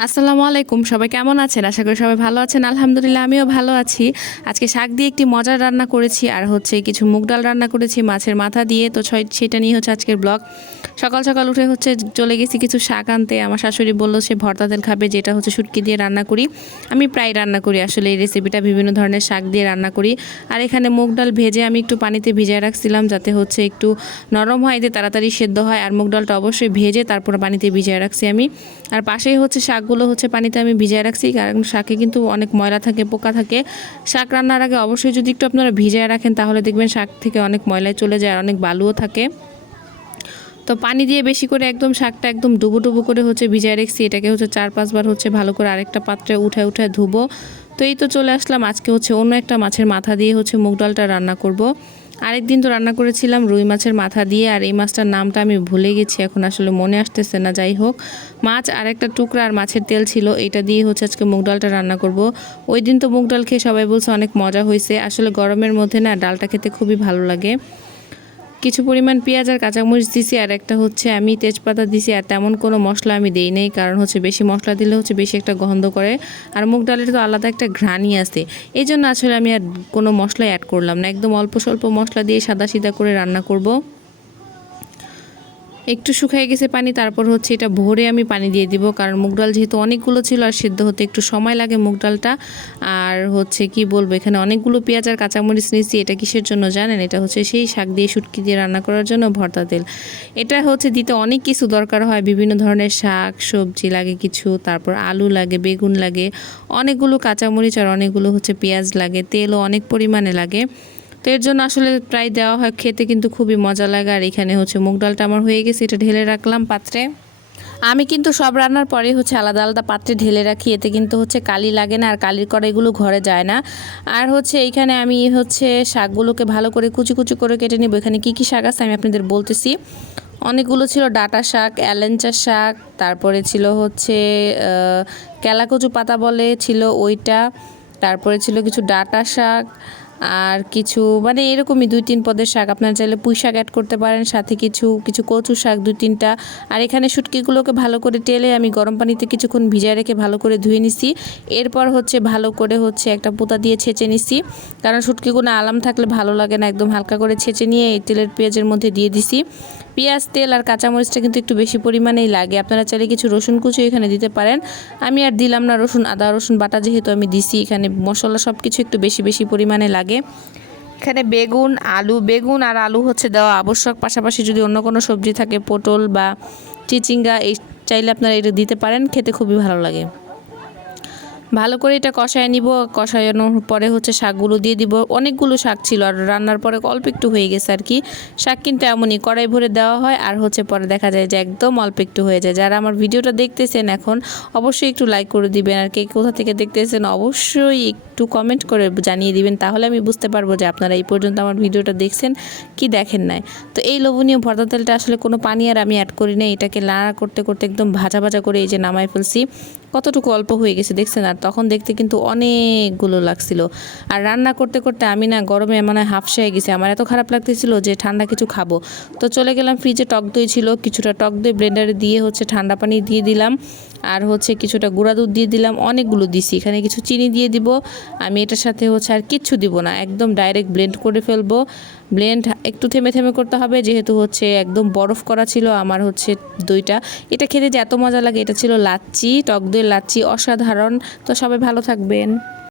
আসসালামু আলাইকুম, সবাই কেমন আছেন? আশা করি সবাই ভালো আছেন। আলহামদুলিল্লাহ, আমিও ভালো আছি। আজকে শাক দিয়ে একটি মজার রান্না করেছি আর হচ্ছে কিছু মুগ ডাল রান্না করেছি, মাছের মাথা দিয়ে। তো ছয়- সেটা নিয়ে হচ্ছে আজকের ব্লগ। সকাল সকাল উঠে হচ্ছে চলে গেছি কিছু শাক আনতে। আমার শাশুড়ি বলল, সে ভর্তা তেল খাবে, যেটা হচ্ছে শুটকি দিয়ে রান্না করি। আমি প্রায় রান্না করি আসলে, এই রেসিপিটা বিভিন্ন ধরনের শাক দিয়ে রান্না করি। আর এখানে মুগ ডাল ভেজে আমি একটু পানিতে ভিজিয়ে রাখছিলাম, যাতে হচ্ছে একটু নরম হয়, এতে তাড়াতাড়ি সেদ্ধ হয়। আর মুগ ডালটা অবশ্যই ভেজে তারপর পানিতে ভিজিয়ে রাখছি আমি। আর পাশেই হচ্ছে শাকগুলো হচ্ছে পানিতে আমি ভিজিয়ে রাখছি, কারণ শাকে কিন্তু অনেক ময়লা থাকে, পোকা থাকে। শাক রান্নার আগে অবশ্যই যদি একটু আপনারা ভিজায় রাখেন, তাহলে দেখবেন শাক থেকে অনেক ময়লায় চলে যায় আর অনেক বালুও থাকে। তো পানি দিয়ে বেশি করে একদম শাকটা একদম ডুবো ডুবো করে হচ্ছে ভিজায় রেখেছি। এটাকে হচ্ছে চার পাঁচবার হচ্ছে ভালো করে আরেকটা পাত্রে উঠে উঠে ধুবো। তো এই তো চলে আসলাম আজকে হচ্ছে অন্য একটা মাছের মাথা দিয়ে হচ্ছে মুগ ডালটা রান্না করব। আরেকদিন তো রান্না করেছিলাম রুই মাছের মাথা দিয়ে, আর এই মাছটার নামটা আমি ভুলে গেছি, এখন আসলে মনে আসতেছে না, যাই হোক মাছ আর একটা টুকরা আর মাছের তেল ছিল এটা দিয়ে হচ্ছে আজকে মুগ ডালটা রান্না করব। ওই দিন তো মুগ ডাল খেয়ে সবাই বলছে অনেক মজা হয়েছে আসলে গরমের মধ্যে না ডালটা খেতে খুবই ভালো লাগে কিছু পরিমাণ পেঁয়াজ আর কাঁচামরিচ দিছি, আর একটা হচ্ছে আমি তেজপাতা দিছি, আর তেমন কোনো মশলা আমি দেই নাই, কারণ হচ্ছে বেশি মশলা দিলে হচ্ছে বেশি একটা গন্ধ করে। আর মুগ ডালের তো আলাদা একটা ঘ্রাণই আছে, এই জন্য আসলে আমি আর কোনো মশলা অ্যাড করলাম না, একদম অল্প স্বল্প মশলা দিয়ে সাদা সিদা করে রান্না করব। একটু শুকিয়ে গেছে পানি, তারপর হচ্ছে এটা ভরে আমি পানি দিয়ে দিব। কারণ মুগ ডাল যেহেতু অনেকগুলো ছিল আর সিদ্ধ হতে একটু সময় লাগে মুগ ডালটা। আর হচ্ছে কি বলব, এখানে অনেকগুলো পেঁয়াজ আর কাঁচামরিচ নিয়েছি, এটা কিসের জন্য জানেন? এটা হচ্ছে সেই শাক দিয়ে শুটকি দিয়ে রান্না করার জন্য ভর্তা তেল। এটা হচ্ছে দিতে অনেক কিছু দরকার হয়, বিভিন্ন ধরনের শাক, সবজি লাগে কিছু, তারপর আলু লাগে, বেগুন লাগে, অনেকগুলো কাঁচামরিচ আর অনেকগুলো হচ্ছে পেঁয়াজ লাগে, তেলও অনেক পরিমাণে লাগে। তো এর জন্য আসলে প্রায় দেওয়া হয় খেতে কিন্তু খুবই মজা লাগে। আর এখানে হচ্ছে মুগ ডালটা আমার হয়ে গেছে, এটা ঢেলে রাখলাম পাত্রে। আমি কিন্তু সব রান্নার পরে হচ্ছে আলাদা আলাদা পাত্রে ঢেলে রাখি, এতে কিন্তু হচ্ছে কালি লাগে না, আর কালির করা এগুলো ঘরে যায় না। আর হচ্ছে এইখানে আমি হচ্ছে শাকগুলোকে ভালো করে কুচি কুচি করে কেটে নেব। এখানে কী কী শাক আছে আমি আপনাদের বলতেছি। অনেকগুলো ছিল ডাটা শাক, অ্যালেঞ্চা শাক, তারপরে ছিল হচ্ছে কেলাকচু পাতা বলে ছিল ওইটা, তারপরে ছিল কিছু ডাটা শাক আর কিছু মানে এরকমই দুই তিন পদের শাক। আপনার চাইলে পুঁই শাক অ্যাড করতে পারেন, সাথে কিছু কিছু কচু শাক দুই তিনটা। আর এখানে শুটকিগুলোকে ভালো করে টেলে আমি গরম পানিতে কিছুক্ষণ ভিজায় রেখে ভালো করে ধুয়ে নিছি। এরপর হচ্ছে ভালো করে হচ্ছে একটা পোতা দিয়ে ছেঁচে নিছি। কারণ শুটকিগুলো আলাম থাকলে ভালো লাগে না, একদম হালকা করে ছেঁচে নিয়ে এই তেলের পেঁয়াজের মধ্যে দিয়ে দিছি। পেঁয়াজ, তেল আর কাঁচামরিচটা কিন্তু একটু বেশি পরিমাণেই লাগে। আপনারা চাইলে কিছু রসুন কুচি এখানে দিতে পারেন। আমি আর দিলাম না রসুন, আদা, রসুন বাটা যেহেতু আমি দিছি, এখানে মশলা সব কিছু একটু বেশি বেশি পরিমাণে লাগে। এখানে বেগুন, আলু, বেগুন আর আলু হচ্ছে দেওয়া আবশ্যক। পাশাপাশি যদি অন্য কোনো সবজি থাকে, পটল বা চিচিঙ্গা, এই চাইলে আপনারা এটা দিতে পারেন, খেতে খুবই ভালো লাগে। ভালো করে এটা কষায় নিব, কষানোর পরে হচ্ছে শাকগুলো দিয়ে দিব। অনেকগুলো শাক ছিল আর রান্নার পরে অল্প একটু হয়ে গেছে আর কি। শাক কিন্তু এমনই, কড়াই ভরে দেওয়া হয় আর হচ্ছে পরে দেখা যায় যে একদম অল্প একটু হয়ে যায়। যারা আমার ভিডিওটা দেখতেছেন এখন, অবশ্যই একটু লাইক করে দিবেন। আর কে কোথা থেকে দেখতেছেন, অবশ্যই একটু কমেন্ট করে জানিয়ে দিবেন, তাহলে আমি বুঝতে পারব যে আপনারা এই পর্যন্ত আমার ভিডিওটা দেখছেন, কি দেখেন নাই। তো এই লোভনীয় ভর্তা তেলটা আসলে কোনো পানি আর আমি অ্যাড করি না এটাকে লাড়া করতে করতে একদম ভাজা ভাজা করে এই যে নামাই ফেলছি। কতটুকু অল্প হয়ে গেছে দেখছেন, আর তখন দেখতে কিন্তু অনেকগুলো লাগছিল। আর রান্না করতে করতে আমি না গরমে মানে হাফসায় গেছি, আমার এত খারাপ লাগতেছিল যে ঠান্ডা কিছু খাব। তো চলে গেলাম ফ্রিজে টক দই ছিল, কিছুটা টক দই ব্লেন্ডারে দিয়ে হচ্ছে ঠান্ডা পানি দিয়ে দিলাম। আর হচ্ছে কিছুটা গুঁড়া দুধ দিয়ে দিলাম, অনেকগুলো দিছি, এখানে কিছু চিনি দিয়ে দিব। আমি এটার সাথে হচ্ছে আর কিচ্ছু দিব না। একদম ডাইরেক্ট ব্লেন্ড করে ফেলব। ব্লেন্ড একটু থেমে থেমে করতে হবে, যেহেতু হচ্ছে একদম বরফ করা ছিল আমার হচ্ছে দইটা। এটা খেতে যে এত মজা লাগে, এটা ছিল লাচ্ছি, টক দইয়ের লাচ্চি অসাধারণ। তো সবাই ভালো থাকবেন।